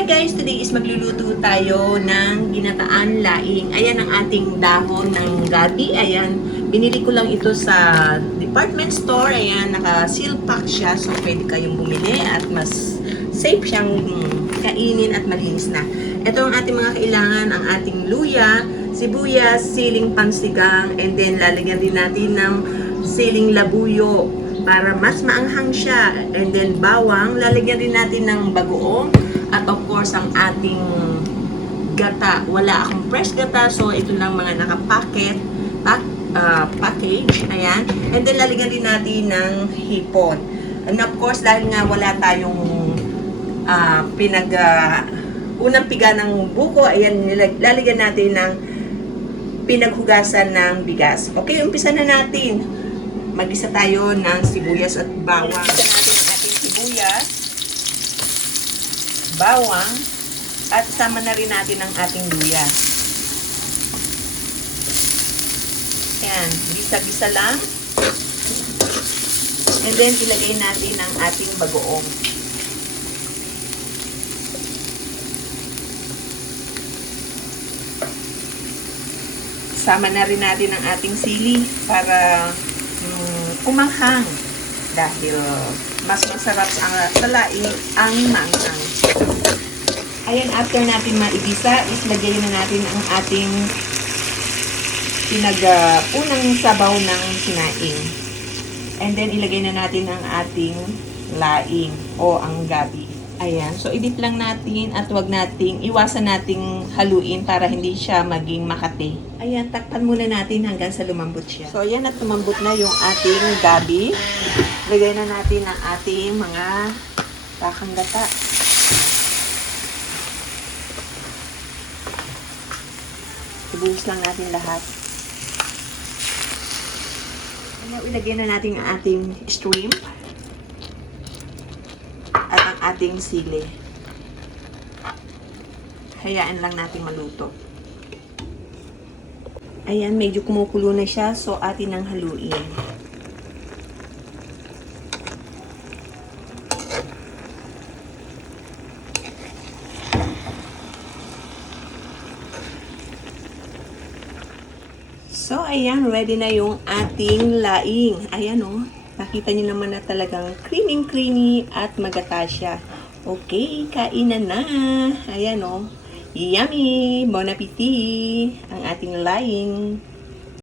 Hi guys! Today is magluluto tayo ng ginataan laing. Ayan ang ating dahon ng gabi. Ayan, binili ko lang ito sa department store. Ayan, naka-seal pack siya. So, pwede kayong bumili at mas safe siyang kainin at malinis na. Ito ang ating mga kailangan. Ang ating luya, sibuyas, siling pansigang, and then lalagyan din natin ng siling labuyo para mas maanghang siya. And then bawang, lalagyan din natin ng bagoong. At of course, ang ating gata. Wala akong fresh gata, so ito lang mga nakapacket, package. Ayan. And then, lalagyan din natin ng hipon. And of course, dahil nga wala tayong unang piga ng buko, ayan, lalagyan natin ng pinaghugasan ng bigas. Okay, umpisa na natin. Mag-isa tayo ng sibuyas at bawang. Umpisa natin ang ating sibuyas, bawang, at sama na rin natin ang ating luya. Ayan, gisa-gisa lang. And then, ilagay natin ang ating bagoong. Sama na rin natin ang ating sili para kumanghang. Dahil mas masarap sa laing ang manghang. Ayan, after natin maigisa, is lagyan na natin ang ating unang sabaw ng sinaing. And then, ilagay na natin ang ating laing o ang gabi. Ayan, so i-dip lang natin at iwasan nating haluin para hindi siya maging makati. Ayan, takpan muna natin hanggang sa lumambot siya. So, ayan, at lumambot na yung ating gabi. Lagay na natin ang ating mga takang gata. Ibuhos lang natin lahat. Ayan, ilagay na natin ang ating shrimp at ang ating sili. Hayaan lang natin maluto. Ayan, medyo kumukulo na siya, so atin ang haluin. So, ayan, ready na yung ating laing. Ayan, oh. Nakita niyo naman na talagang creamy at magata siya. Okay, kainan na. Ayan, oh. Yummy! Bon appetit! Ang ating laing.